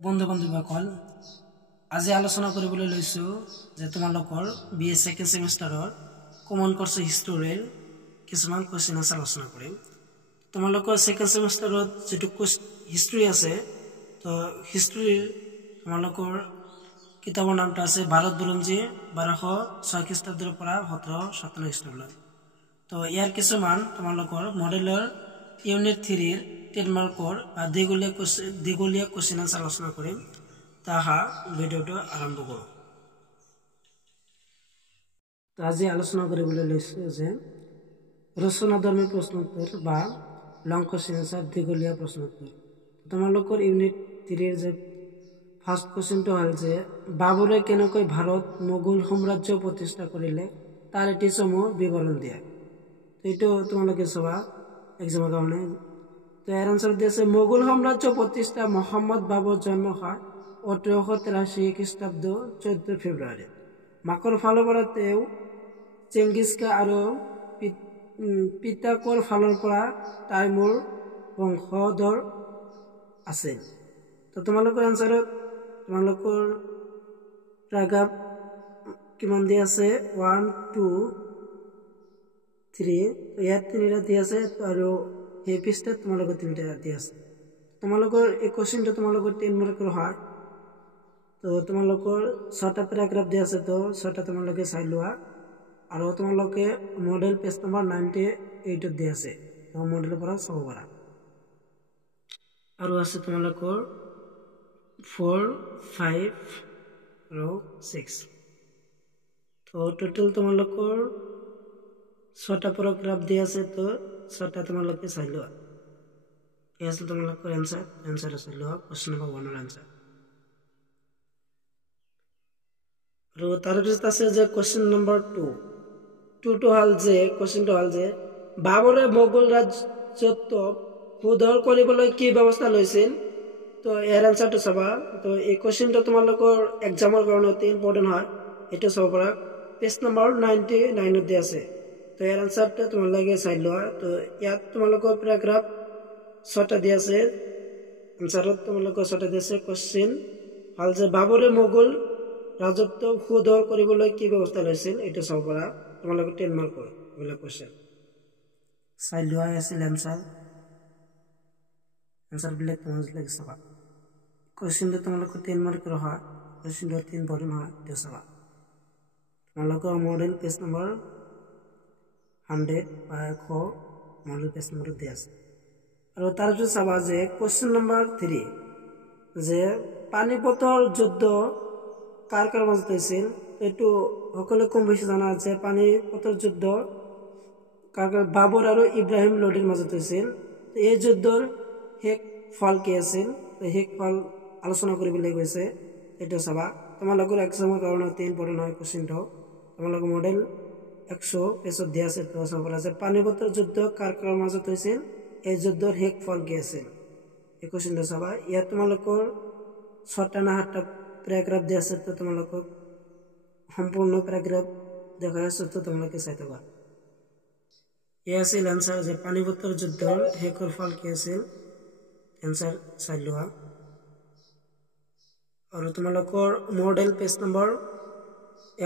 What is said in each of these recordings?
বন্ধু বান্ধৱীসকল আজি আলোচনা কৰিবলৈ লৈছো যে তোমালোকৰ বিএ সেকেন্ড সেমিষ্টাৰৰ কমন কোৰ্স হিষ্টৰীৰ কিছুমান কোৱেশ্চন আছে আলোচনা কৰিম। তোমালোকৰ সেকেন্ড সেমিষ্টাৰত যেটো হিষ্টৰী আছে তো হিষ্টৰীৰ তোমালোকৰ কিতাপৰ নামটো আছে ভাৰত বুৰঞ্জী 1206 খ্ৰীষ্টাব্দৰ পৰা 1757 খ্ৰীষ্টাব্দলৈ। তো ইয়াৰ কিছুমান তোমালোকৰ মডেলৰ ইউনিট 3 ৰ 10 মাৰ্কৰ দীঘলীয়া কোৱেশ্চন আনসাৰ আলোচনা কৰিম। তাহা ভিডিওটো আৰম্ভ কৰোঁ। তো আজি আলোচনা কৰিবলৈ লৈছো যে ৰচনাধৰ্মী প্ৰশ্নোত্তৰ বা লং কোৱেশ্চন আনসাৰ দীঘলীয়া প্ৰশ্নোত্তৰ। তোমালোকৰ ইউনিট 3 ৰ যে ফাৰ্স্ট কোৱেশ্চনটো হ'ল যে বাবৰে কেনেকৈ ভাৰত মোগল সাম্ৰাজ্য প্ৰতিষ্ঠা কৰিলে তাৰ এটিসমূহ বিৱৰণ দিয়া। তো এইটো তোমালোকে চাবা এক্সামৰ কাৰণে। তো এৰ আনসাৰ দিয়েছে মোগল সাম্ৰাজ্য প্ৰতিষ্ঠা মোহাম্মদ বাবৰ জন্ম হয় 1883 খ্ৰীষ্টাব্দ 14 ফেব্ৰুৱাৰী। মাকৰ ফালৰ পৰা তেওঁ চেঙ্গিজ খা আৰু পিতাকৰ ফালৰ পৰা তাইমুৰ বংশধৰ আছিল। তো তোমালোকৰ আনসাৰত তোমালোকৰ প্যাৰাগ্ৰাফ কিমান দিয়া আছে 1 2 3 ইয়াত তিনিটা দিয়া আছে আৰু এই পৃষ্ঠাত তোমালোকৰ তিনিটা দিয়া আছে। তোমালোকৰ এই কোৱেশ্চনটো তোমালোকৰ 10 মাৰ্কৰ হয়। তো তোমালোকৰ 6টা প্যাৰাগ্ৰাফ দিয়া আছে, তো 6টা তোমালোকে চাই লোৱা আৰু তোমালোকে মডেল পেজ নম্বৰ 98 দিয়া আছে, তো মডেলৰ পৰা চাব পাৰা। আৰু আছে তোমালোকৰ 4 5 আৰু 6। তো টোটাল তোমালোকৰ 6টা প্যাৰাগ্ৰাফ দিয়া আছে, তো 6টা তোমালোকে চাই লোৱা। এই আছে তোমালোকৰ আনসাৰ চাই লোৱা কোৱেশ্চন নম্বৰ 1 ৰ আনসাৰ। আৰু তাৰপিছত আছে যে কোৱেশ্চন নম্বৰ 2 টো হল যে কোৱেশ্চনটো হল যে বাবৰে মোগল ৰাজত্ব সুদৃঢ় কৰিবলৈ কি ব্যৱস্থা লৈছিল। তো এৰ আনসাৰটো চাবা। তো এই কোৱেশ্চনটো তোমালোকৰ এক্সামৰ কাৰণে অতি ইম্পৰ্টেন্ট হয়, এটা চাব পাৰা। পেজ নম্বৰ 99 দিয়া আছে। তো এৰ আনসাৰটো তোমালোকে চাই লোৱা। তো ইয়াত তোমালোকৰ প্যাৰাগ্ৰাফ 6টা দিয়া আছে, আনসাৰত তোমালোকৰ 6টা দিয়া আছে। কোৱেশ্চন হল যে বাবৰে মোগল ৰাজত্ব সুদৃঢ় কৰিবলৈ কি ব্যৱস্থা লৈছিল, এটা চাব পাৰা। তোমালোকৰ 10 মাৰ্কৰ এগুলা কোৱেশ্চন চাই লোৱা আছিল আনসাৰ বিলাক তোমালোকে চাবা। কোৱেশ্চনটো তোমালোকৰ 10 মাৰ্কৰ হয়, কোৱেশ্চনটো 3 ইম্পৰ্টেন্ট হয়, এটা চাবা। তোমালোকৰ মডেল পেজ নম্বৰ 100 বা 100 মডেল পেজ নম্বৰ দিয়া আছে। আৰু তাৰপিছত চাবা যে কোৱেশ্চন নম্বৰ 3 যে পানিপথৰ যুদ্ধ কাৰ কাৰ মাজত হৈছিল। এইটো সকলোৱে কম বেছি জানা যে পানিপথৰ যুদ্ধ বাবৰ আৰু ইব্ৰাহিম লোডিৰ মাজত হৈছিল। এই যুদ্ধৰ শেষ ফল কি আছিল, শেষ ফল আলোচনা কৰিবলৈ গৈছে, এইটো চাবা। তোমালোকৰ এক্সামৰ কাৰণে অতি ইম্পৰ্টেন্ট হয় কোৱেশ্চনটো। তোমালোকৰ মডেল 100 পেজত দিয়া আছে, তো চাব পাৰা যে পানিপথৰ যুদ্ধ কাৰ কাৰ মাজত হৈছিল, এই যুদ্ধৰ শেষ ফল কি আছিল, এই কোৱেশ্চনটো চাবা। ইয়াত তোমালোকৰ 6টা না 7টা প্যাৰাগ্ৰাফ দিয়া আছে, তো তোমালোকক সম্পূৰ্ণ প্যাৰাগ্ৰাফ দেখাই আছে, তো তোমালোকে চাই থাকা। এই আছিল আনসাৰ যে পানিপথৰ যুদ্ধৰ শেষৰ ফল কি আছিল, আনসাৰ চাই লোৱা। আৰু তোমালোকৰ মডেল পেজ নম্বৰ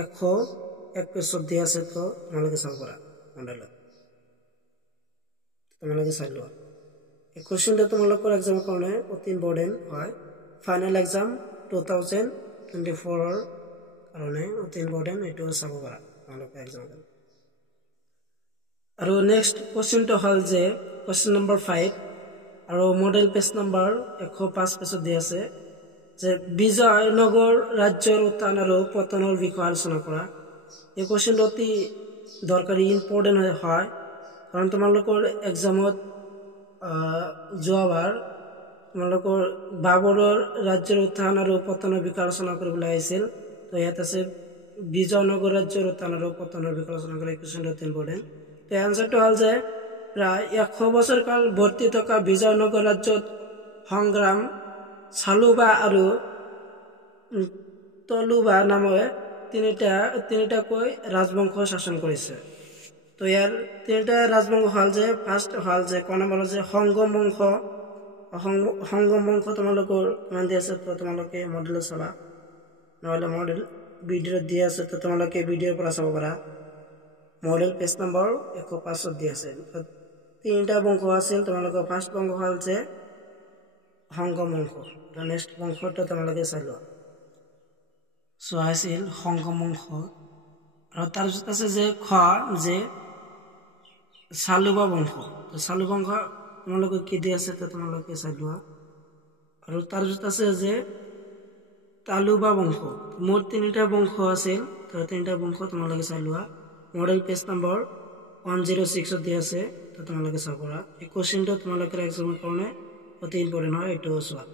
101 পেজত দিয়া আছে, তো তোমালোকে চাব পাৰা মডেলত, তোমালোকে চাই লোৱা। এই কোৱেশ্চনটো তোমালোকৰ এক্সামৰ কাৰণে অতি ইম্পৰ্টেন্ট হয়, ফাইনেল এক্সাম 2024 ৰ কাৰণে অতি ইম্পৰ্টেন্ট, এইটো চাব পাৰা তোমালোকে এক্সামৰ কাৰণে। আৰু নেক্সট কোৱেশ্চনটো হল যে কোৱেশ্চন নম্বৰ 5 আৰু মডেল পেজ নম্বৰ 105 পেজত দিয়া আছে যে বিজয়নগৰ ৰাজ্যৰ উত্থান আৰু পতনৰ বিষয়ে আলোচনা কৰা। এই কোৱেশ্চনটো অতি দৰকাৰী ইম্পৰ্টেন্ট হয়, কাৰণ তোমালোকৰ এক্সামত যোৱাবাৰ তোমালোকৰ বাবৰৰ ৰাজ্যৰ উত্থান আৰু পতনৰ বিষয়ে আলোচনা কৰিবলৈ আহিছিল। তো ইয়াত আছে বিজয়নগৰ ৰাজ্যৰ উত্থান আৰু পতনৰ বিষয়ে আলোচনা কৰা। কোৱেশ্চনটো অতি ইম্পৰ্টেন্ট। তো আনসাৰটো হল যে প্ৰায় 100 বছৰ কাল বৰ্তি থকা বিজয়নগৰ ৰাজ্যত সংগ্ৰাম চালুবা আৰু তলুবা নামে তিনিটাকৈ ৰাজবংশ শাসন কৰিছে। তো ইয়াৰ তিনিটা ৰাজবংশ হল যে ফাৰ্স্ট হল যে কোন নম্বৰ যে সংগম বংশ, সংগম বংশ তোমালোকৰ কিমান দি আছে তো তোমালোকে মডেল চাবা নহলে মডেল ভিডিও দি আছে তো তোমালোকে ভিডিওৰ পৰা চাব পাৰা মডেল পেজ নম্বৰ 105 দি আছে তিনিটা বংশ আছিল তোমালোকৰ ফাৰ্স্ট বংশ হ'ল যে সংগম বংশ নেক্সট বংশটো তোমালোকে চাই লোৱা সো আছিল সংগম বংশ আৰু তাৰ পিছত আছে যে খ যে চালুবা বংশ তো চালু বংশ তোমালোকে কি দি আছে তো তোমালোকে চাই লোৱা আৰু তাৰ পিছত আছে যে তালুবা বংশ মোৰ তিনিটা বংশ আছিল তো তিনিটা বংশ তোমালোকে চাই লোৱা মডেল পেজ নম্বৰ 106 দি আছে তো তোমালোকে চাব পাৰা এই কোশ্চেনটো তোমালোকৰ এক্সামৰ কাৰণে অতি ইম্পৰ্টেন্ট হয় এটো চোৱা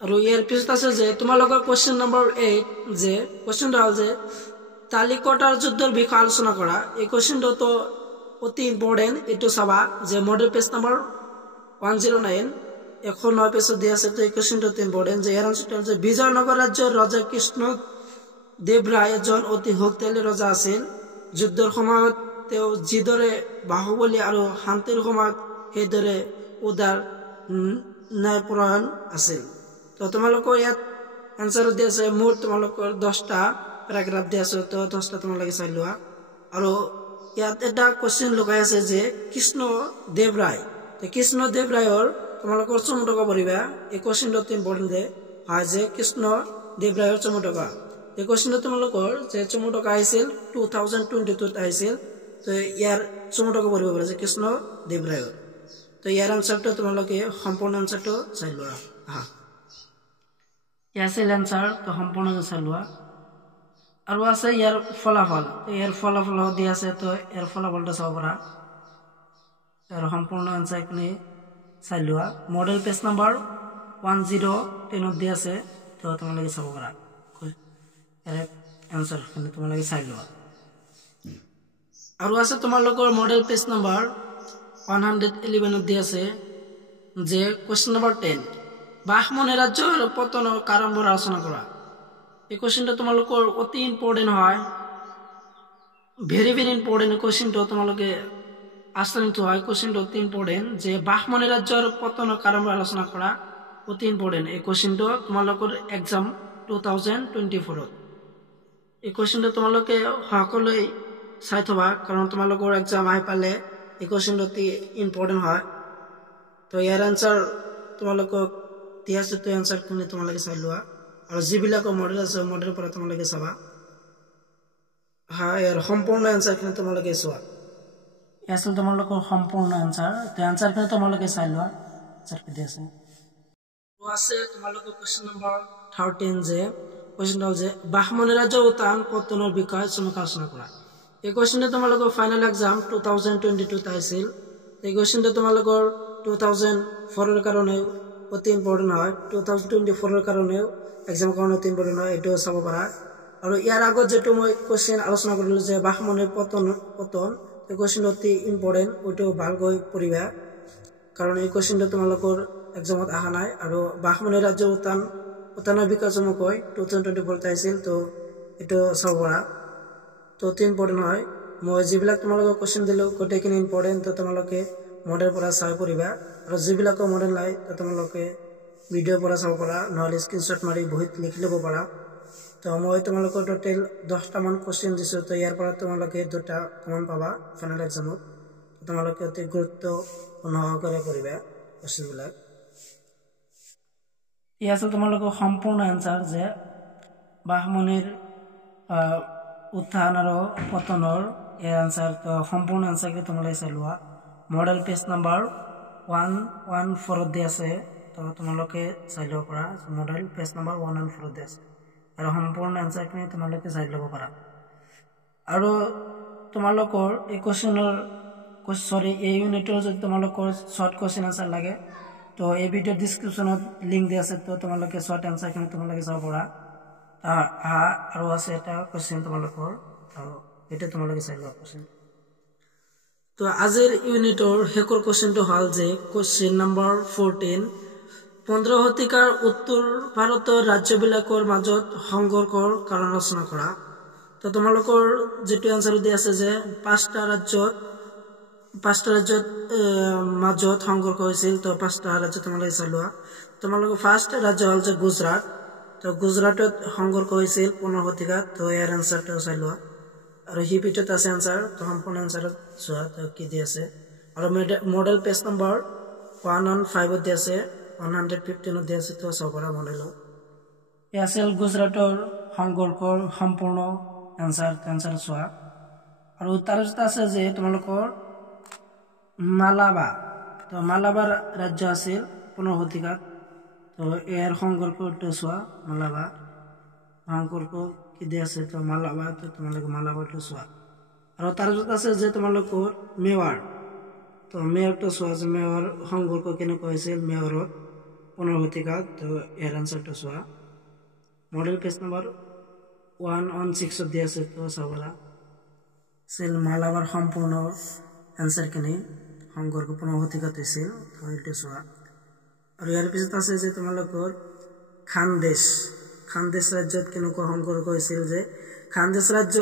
আৰু ইয়াৰ পিছত আছে যে তোমালোকৰ কোশ্চেন নম্বৰ 8 যে কোশ্চেনটো হ'ল যে তালিকটাৰ যুদ্ধৰ বিষয়ে আলোচনা কৰা এই কোশ্চেনটো তো অতি ইম্পৰ্টেন্ট এটো চাবা যে মডেল পেজ নম্বৰ 109 109 পেজত দি আছে তো এই কোশ্চেনটো অতি ইম্পৰ্টেন্ট যে ইয়াৰ আনসাৰটো হ'ল যে বিজয়নগৰ ৰাজ্যৰ ৰজা কৃষ্ণ দেৱ ৰায় এজন অতি শক্তিশালী ৰজা আছিল যুদ্ধৰ সময়ত তেওঁ যিদৰে বাহুবলী আৰু শান্তিৰ সময়ত সেইদৰে উদাৰ ন্যায়পৰায়ণ আছিল তো তোমালোকৰ ইয়াত আনসাৰ দি আছে মোৰ তোমালোকৰ 10টা প্যাৰাগ্ৰাফ দি আছে তো 10টা তোমালোকে চাই লোৱা আৰু ইয়াত এটা কোশ্চেন লগাই আছে যে কৃষ্ণ দেৱ ৰায় তো কৃষ্ণ দেৱ ৰায়ৰ তোমালোকৰ চমুটকা পঢ়িবা এই কোশ্চেনটো অতি ইম্পৰ্টেন্ট হয় যে কৃষ্ণ দেৱ ৰায়ৰ চমুটকা এই কোশ্চেনটো তোমালোকৰ যে চমুটকা আহিছিল 2022 আহিছিল তো ইয়াৰ চমুটকা পঢ়িব পাৰে যে কৃষ্ণ দেৱ ৰায়ৰ তো ইয়াৰ আনসাৰটো তোমালোকে সম্পূৰ্ণ আনসাৰটো চাই লোৱা ইয়াৰ আছিল আনসাৰ তো সম্পূৰ্ণ চাই লোৱা আৰু আছে ইয়াৰ ফলাফল তো ইয়াৰ ফলাফল দি আছে তো ইয়াৰ ফলাফলটো চাব পাৰা আৰু সম্পূৰ্ণ আনসাৰখিনি চাই লোৱা মডেল পেজ নম্বৰ 1010 দি আছে তো তোমালোকে চাব পাৰা ইয়াৰ আনসাৰখিনি তোমালোকে চাই লোৱা আৰু আছে তোমালোকৰ মডেল পেজ নম্বৰ 111 দি আছে যে কোশ্চেন নম্বৰ 10 বাহমনি ৰাজ্যৰ পতনৰ কাৰণবোৰ আলোচনা কৰা এই কোশ্চেনটো তোমালোকৰ অতি ইম্পৰ্টেন্ট হয় ভেৰি ইম্পৰ্টেন্ট কোশ্চেনটো তোমালোকে আচৰিত হয় কোশ্চেনটো অতি ইম্পৰ্টেন্ট যে বাহমনি ৰাজ্যৰ পতনৰ কাৰণবোৰ আলোচনা কৰা অতি ইম্পৰ্টেন্ট এই কোশ্চেনটো তোমালোকৰ এক্সাম 2024 এই কোশ্চেনটো তোমালোকে সকলোৱে চাই থবা কাৰণ তোমালোকৰ এক্সাম আহি পালে এই কোশ্চেনটো অতি ইম্পৰ্টেন্ট হয় তো ইয়াৰ আনসাৰ তোমালোকক দিয়া আছে তো আনসাৰখিনি তোমালোকে চাই লোৱা আৰু যিবিলাক মডেল আছে মডেলৰ পৰা তোমালোকে চাবা ইয়াৰ সম্পূৰ্ণ আনসাৰখিনি তোমালোকে চোৱা ইয়াৰ তোমালোকৰ সম্পূৰ্ণ আনসাৰ তো আনসাৰখিনি তোমালোকে চাই লোৱা আনসাৰটো দি আছে তো আছে তোমালোকৰ কোশ্চেন নম্বৰ 13 যে কোশ্চেনটো হ'ল যে বাহমনি ৰাজ্যৰ উত্থান পতনৰ বিষয়ে চমুকৈ আলোচনা কৰা এই কোশ্চেনটো তোমালোকৰ ফাইনেল এক্সাম 2022 আহিছিল এই কোশ্চেনটো তোমালোকৰ 2004 ৰ কাৰণে অতি ইম্পৰ্টেন্ট হয় 2024 ৰ কাৰণে এক্সামৰ কাৰণে অতি ইম্পৰ্টেন্ট হয় এটো চাব পাৰা আৰু ইয়াৰ আগত যেটো মই কোশ্চেন আলোচনা কৰিলো যে বাহমনিৰ পতন এই কোশ্চেন অতি ইম্পৰ্টেন্ট ওটো ভালকৈ পঢ়িবা কাৰণ এই কোশ্চেনটো তোমালোকৰ এক্সামত আহা নাই আৰু বাহমনি ৰাজ্যৰ উত্থানৰ বিষয়ে চমুকৈ 2024 আহিছিল তো এটো চাব পাৰা তো অতি ইম্পৰ্টেন্ট হয় মই যিবিলাক তোমালোকক কোশ্চেন দিলো গোটেইখিনি ইম্পৰ্টেন্ট তো তোমালোকে মডেল পৰা চাই পঢ়িবা আৰু যিবিলাক মডেল নাই তো তোমালোকে ভিডিও পৰা চাব পাৰা নহলে স্ক্ৰিনশ্বট মাৰি বহিত লিখি ল'ব পাৰা তো মই তোমালোকৰ টোটাল 10টা মান কোশ্চেন দিছো তো ইয়াৰ পৰা তোমালোকে দুটা কমন পাবা ফাইনেল এক্সামত তোমালোকে অতি গুৰুত্ব সহকাৰে পঢ়িবা কোশ্চেনবিলাক ইয়াৰ আছে তোমালোকৰ সম্পূৰ্ণ আনসাৰ যে বাহমনিৰ উত্থান আৰু পতনৰ ইয়াৰ আনসাৰ তো সম্পূৰ্ণ আনসাৰকে তোমালোকে চাই লোৱা মডেল পেজ নম্বৰ 114 দি আছে তো তোমালোকে চাই ল'ব পাৰা মডেল পেজ নম্বৰ 114 দি আছে আৰু সম্পূৰ্ণ আনসাৰখিনি তোমালোকে চাই ল'ব পাৰা আৰু তোমালোকৰ এই কোশ্চেনৰ এই ইউনিটৰ যদি তোমালোকৰ শৰ্ট কোশ্চেন আনসাৰ লাগে তো এই ভিডিও ডেসক্ৰিপশনত লিংক দি আছে তো তোমালোকে শৰ্ট আনসাৰখিনি তোমালোকে চাব পাৰা আৰু আছে এটা কোশ্চেন তোমালোকৰ এটা তোমালোকে চাই লোৱা কোশ্চেন তো আজিৰ ইউনিটৰ শেষৰ কোশ্চেনটো হ'ল যে কোশ্চেন নম্বৰ 14 15 শতিকাৰ উত্তৰ ভাৰতৰ ৰাজ্যবিলাকৰ মাজত সংঘৰ্ষৰ কাৰণ আলোচনা কৰা তো তোমালোকৰ যেটো আনসাৰ দি আছে যে 5টা ৰাজ্যত পাঁচটা ৰাজ্যত মাজত সংঘৰ্ষ হৈছিল। তো পাঁচটা ৰাজ্য তোমালোকে চাই লোৱা। তোমালোকৰ ফাৰ্ষ্ট ৰাজ্য হ'ল যে গুজৰাট। তো গুজৰাটত সংঘৰ্ষ হৈছিল 15 শতিকাত। তো ইয়াৰ এনচাৰটো চাই লোৱা। আৰু হিপিটত আছে এনচাৰ। তো সম্পূৰ্ণ এনচাৰত চোৱা তো কি দি আছে। আৰু মডেল পেজ নম্বৰ 115 দি আছে, 115 দি আছে। তো চাব পাৰা মডেলত। এই আছিল গুজৰাটৰ সংঘৰ্ষৰ সম্পূৰ্ণ এনচাৰ চোৱা। আৰু তাৰপিছত আছে যে তোমালোকৰ মালাবাৰ। তো মালাবাৰ ৰাজ্য আছিল 15 শতিকাত। তো ইয়াৰ সংঘৰ্ষটো চোৱা। মালাবাৰ সংঘৰ্ষ কি দি আছে। তো মালাবাৰ, তো তোমালোকে মালাবাৰটো চোৱা। আৰু তাৰপিছত আছে যে তোমালোকৰ মেৱাৰ। তো মেয়ৰটো চোৱা যে মেয়ৰ সংঘৰ্ষ কেনেকুৱা হৈছিল মেয়ৰত 15 শতিকাত। তো ইয়াৰ এনচাৰটো চোৱা। মডেল পেজ নম্বৰ 116 দি আছে। তো চাবৰা আছিল মালাবাৰ সম্পূৰ্ণ এনচাৰখিনি সংঘৰ্ষ 15 শতিকাত হৈছিল। তো এইটো চোৱা। আৰু ইয়াৰ পিছত আছে যে তোমালোকৰ খানদেশ ৰাজ্যত কেনেকুৱা সংঘৰ্ষ হৈছিল। যে খানদেশ ৰাজ্য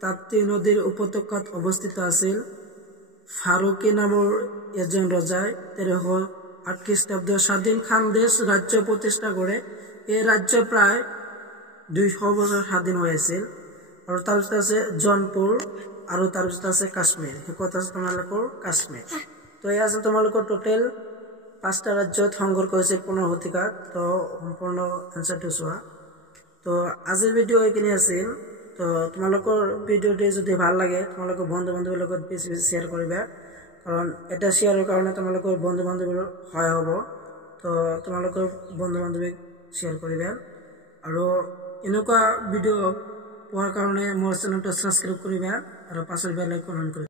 তাপ্তি নদীৰ উপত্যকাত অৱস্থিত আছিল। ফাৰুকী নামৰ এজন ৰজাই 1308 খ্ৰীষ্টাব্দত স্বাধীন খানদেশ ৰাজ্য প্ৰতিষ্ঠা কৰে। এই ৰাজ্য প্ৰায় 200 বছৰ স্বাধীন হৈ আছিল। আৰু তাৰপিছত আছে জোনপুৰ, আৰু তাৰপিছত আছে কাশ্মীৰ। শেষত আছে তোমালোকৰ কাশ্মীৰ। তো এই আছে তোমালোকৰ টোটেল 5টা ৰাজ্যত সংঘৰ্ষ হৈছিল 15 শতিকাত। তো সম্পূৰ্ণ এনচাৰটো চোৱা। তো আজিৰ ভিডিঅ' এইখিনি আছিল। তো তোমালোকৰ ভিডিঅ'টি যদি ভাল লাগে তোমালোকৰ বন্ধু বান্ধৱীৰ লগত বেছি শ্বেয়াৰ কৰিবা। কাৰণ এটা শ্বেয়াৰৰ কাৰণে তোমালোকৰ বন্ধু বান্ধৱীৰ সহায় হ'ব। তো তোমালোকৰ বন্ধু বান্ধৱীক শ্বেয়াৰ কৰিবা। আৰু এনেকুৱা ভিডিঅ' পোৱাৰ কাৰণে মোৰ চেনেলটো ছাবস্ক্ৰাইব কৰিবা আৰু পাছৰ বেল আইকন অন কৰিবা।